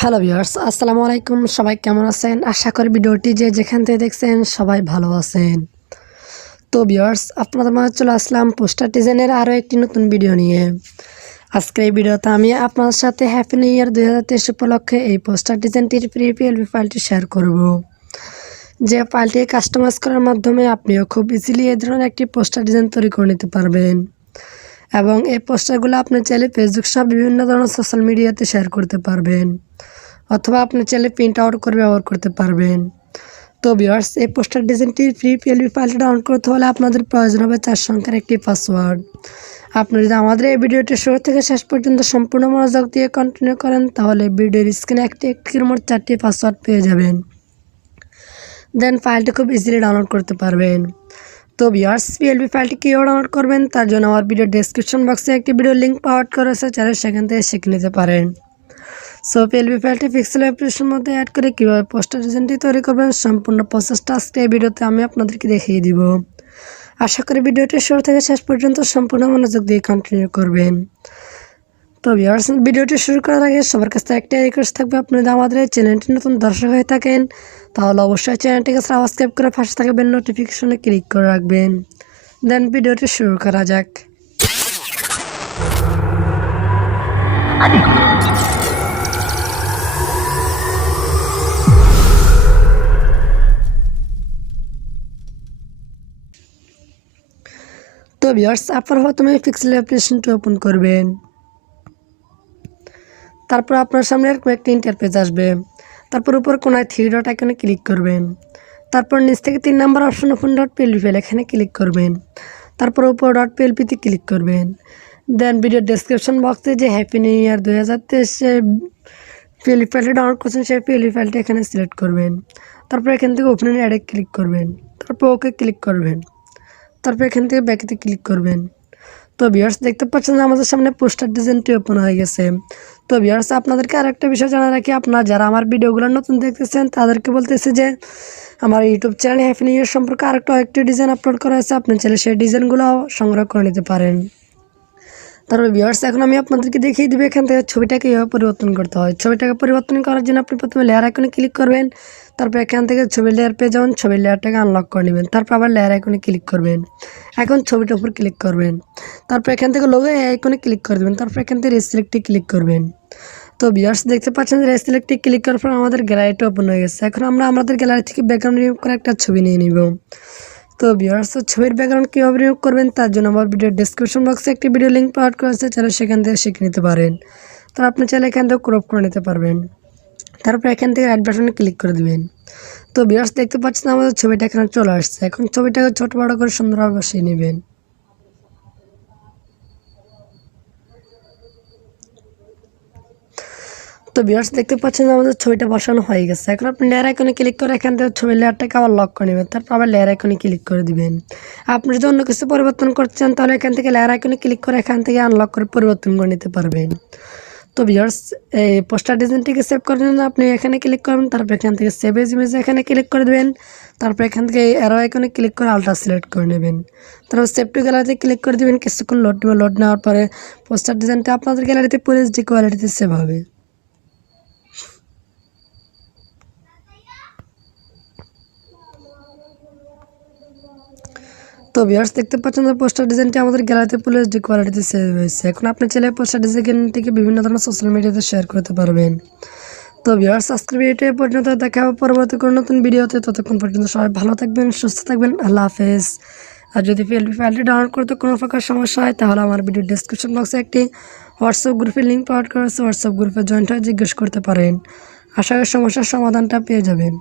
Hello viewers আসসালামু আলাইকুম সবাই কেমন আছেন? আশা করি ভিডিওটি যে যেখান থেকে দেখছেন সবাই ভালো আছেন। তো ভিউয়ার্স আপনাদের মাঝে চলে আসলাম পোস্টার ডিজাইনের আরও একটি নতুন ভিডিও নিয়ে। আজকের এই ভিডিওতে আমি আপনাদের সাথে হ্যাপি নিউ ইয়ার দুই হাজার তেইশ উপলক্ষে এই পোস্টার ডিজাইনটির ফ্রি পিএলপি ফাইলটি শেয়ার করব। যে ফাইলটি কাস্টমাইজ করার মাধ্যমে আপনিও খুব ইজিলি এই ধরনের একটি পোস্টার ডিজাইন তৈরি করে নিতে পারবেন। এবং এই পোস্টারগুলো আপনি চাইলে ফেসবুক সহ বিভিন্ন ধরনের সোশ্যাল মিডিয়াতে শেয়ার করতে পারবেন, অথবা আপনি চাইলে প্রিন্ট আউট করে ব্যবহার করতে পারবেন। তো ভিউয়ার্স এই পোস্টার ডিজাইনটির ফ্রি পিএলপি ফাইলটা ডাউনলোড করতে হলে আপনাদের প্রয়োজন হবে চার সংখ্যার একটি পাসওয়ার্ড আপনি যদি আমাদের এই ভিডিওটি শুরু থেকে শেষ পর্যন্ত সম্পূর্ণ মনোযোগ দিয়ে কন্টিনিউ করেন, তাহলে ভিডিওর স্ক্রিনে একটি একটির মোট চারটি পাসওয়ার্ড পেয়ে যাবেন। দেন ফাইলটি খুব ইজিলি ডাউনলোড করতে পারবেন। তো ভিওয়ার্স পিএলপি ফাইলটি কীভাবে ডাউনলোড করবেন তার জন্য আমার ভিডিও ডিসক্রিপশন বক্সে একটি ভিডিও লিঙ্ক পাওয়ার করেছে চাইলে সেখান থেকে শিখে নিতে পারেন। সো পিএলপি ফাইলটি পিক্সেল অ্যাপ্লিকেশনের মধ্যে অ্যাড করে কীভাবে পোস্টার ডিজাইনটি তৈরি করবেন সম্পূর্ণ প্রসেসটা আজকে এই ভিডিওতে আমি আপনাদেরকে দেখিয়ে দিব। আশা করি ভিডিওটি শুরু থেকে শেষ পর্যন্ত সম্পূর্ণ মনোযোগ দিয়ে কন্টিনিউ করবেন। তো ভিউয়ার্স ভিডিওটি শুরু করার আগে সবার কাছে একটা রিকোয়েস্ট থাকবে, আপনি যদি আমাদের এই চ্যানেলটি নতুন দর্শক হয়ে থাকেন, তাহলে অবশ্যই চ্যানেলটিকে সাবস্ক্রাইব করে পাশে থাকবেন নোটিফিকেশনে ক্লিক করে রাখবেন। দেন ভিডিওটি শুরু করা যাক। তো ভিউয়ার্স আপনারা প্রথমে পিক্সেল অ্যাপ্লিকেশনটি ওপেন করবেন। তারপর আপনার সামনে এরকম একটি ইন্টারপেজ আসবে। তারপর উপর কোনায় থ্রি ডট আইকনে ক্লিক করবেন। তারপর নিচ থেকে তিন number option open dot PLP file এখানে ক্লিক করবেন। তারপর উপর ডট পিএলপিতে ক্লিক করবেন। দেন ভিডিও ডেসক্রিপশন বক্সে যে হ্যাপি নিউ ইয়ার দু হাজার তেইশে পিএলপি ফাইলটি ডাউনলোড করছেন, সেই পিএলপি ফাইলটি এখানে সিলেক্ট করবেন। তারপর এখান থেকে ওপেন অ্যাডে ক্লিক করবেন। তারপর ওকে ক্লিক করবেন। তারপর এখান থেকে ব্যাকেতে ক্লিক করবেন। তো ভিউয়ার্স দেখতে পাচ্ছেন যে আমাদের সামনে পোস্টার ডিজাইনটি ওপেন হয়ে গেছে। তো ভিউয়ার্স আপনাদেরকে আরেকটা বিষয় জানা রাখি। আপনারা যারা আমার ভিডিওগুলো নতুন দেখতেছেন, তাদেরকে বলতেছে যে, আমার YouTube channel happy new year সম্পর্কে আরেকটা একটি ডিজাইন আপলোড করা আছে আপনি চ্যানেলে সেই ডিজাইনগুলো সংগ্রহ করে নিতে পারেন। তারপর ভিউয়ার্স এখন আমি আপনাদেরকে দেখিয়ে দেবো এখান থেকে ছবিটাকে এভাবে পরিবর্তন করতে হয়। ছবিটাকে পরিবর্তন করার জন্য আপনি প্রথমে লেয়ার আইকনে ক্লিক করবেন। তারপর এখান থেকে ছবির লেয়ার পেয়ে যাবেন। ছবির লেয়ারটাকে আনলক করে নেবেন। তারপর আবার লেয়ার আইকনে ক্লিক করবেন। এখন ছবিটার উপর ক্লিক করবেন। তারপর এখান থেকে লোগো আইকনে ক্লিক করে দেবেন। তারপর এখান থেকে রেসিলেক্টে ক্লিক করবেন। তো ভিউয়ার্স দেখতে পাচ্ছেন যে রেসিলেক্টে ক্লিক করার পর আমাদের গ্যালারিটা ওপেন হয়ে গেছে। এখন আমরা আমাদের গ্যালারি থেকে ব্যাকগ্রাউন্ড করে একটা ছবি নিয়ে নিব। তো ভিউয়ার্স ছবির ব্যাকগ্রাউন্ড কীভাবে রিমুভ করবেন তার জন্য আমার ভিডিও ডিসক্রিপশন বক্সে একটি ভিডিও লিঙ্ক প্রোভাইড করেছে চাইলে সেখান থেকে শিখে নিতে পারেন। তো আপনি চাইলে এখান থেকে ক্রপ করে নিতে পারবেন। তারপর এখান থেকে রাইট বাটনে ক্লিক করে দেবেন। তো ভিউয়ার্স দেখতে পাচ্ছেন আমাদের ছবিটা এখানে চলে আসছে। এখন ছবিটাকে ছোটো বড়ো করে সুন্দরভাবে বসিয়ে নেবেন। তো ভিউয়ার্স দেখতে পাচ্ছেন আমাদের ছবিটা বসানো হয়ে গেছে। এখন আপনি লেয়ার আইকনে ক্লিক করে এখান থেকে ছবি লেয়ারটাকে আবার লক করে নেবেন। তারপর আবার লেয়ার আইকনে ক্লিক করে দিবেন। আপনি যদি অন্য কিছু পরিবর্তন করতে চান, তাহলে এখান থেকে লেয়ার আইকনে ক্লিক করে এখান থেকে আনলক করে পরিবর্তন করে নিতে পারবেন। তো ভিউয়ার্স এই পোস্টার ডিজাইনটিকে সেভ করার জন্য আপনি এখানে ক্লিক করবেন, তারপর এখান থেকে সেভ এজ ইমেজ এখানে ক্লিক করে দেবেন। তারপর এখান থেকে অ্যারো আইকনে ক্লিক করে আলট্রা সিলেক্ট করে নেবেন। তারপর সেভ টু গ্যালারিতে ক্লিক করে দেবেন। কিছুক্ষণ লোড নেবে লোড নেওয়ার পরে পোস্টার ডিজাইনটা আপনাদের গ্যালারিতে পুরো ডি কোয়ালিটিতে সেভ হবে। তো ভিউয়ার্স দেখতে পাচ্ছেন যে পোস্টার ডিজাইনটি আমাদের গ্যালারিতে পুরো ডি কোয়ালিটিতে সেভ হয়েছে। এখন আপনি চাইলে পোস্টার ডিজাইনটিকে বিভিন্ন ধরনের সোশ্যাল মিডিয়াতে শেয়ার করতে পারবেন। তো ভিউয়ার্স আজকের ভিডিওটি পর্যন্ত দেখা হবে। পরবর্তী কোনো নতুন ভিডিওতে ততক্ষণ পর্যন্ত সবাই ভালো থাকবেন, সুস্থ থাকবেন। আল্লাহ হাফেজ। আর যদি পিএলপি ফাইলটি ডাউনলোড করতে কোনো প্রকার সমস্যা হয়, তাহলে আমার ভিডিও ডিসক্রিপশন বক্সে একটি হোয়াটসঅ্যাপ গ্রুপের লিঙ্ক প্রোভাইড করেছে হোয়াটসঅ্যাপ গ্রুপে জয়েন্ট হয়ে জিজ্ঞেস করতে পারেন। আশা করি সমস্যার সমাধানটা পেয়ে যাবেন।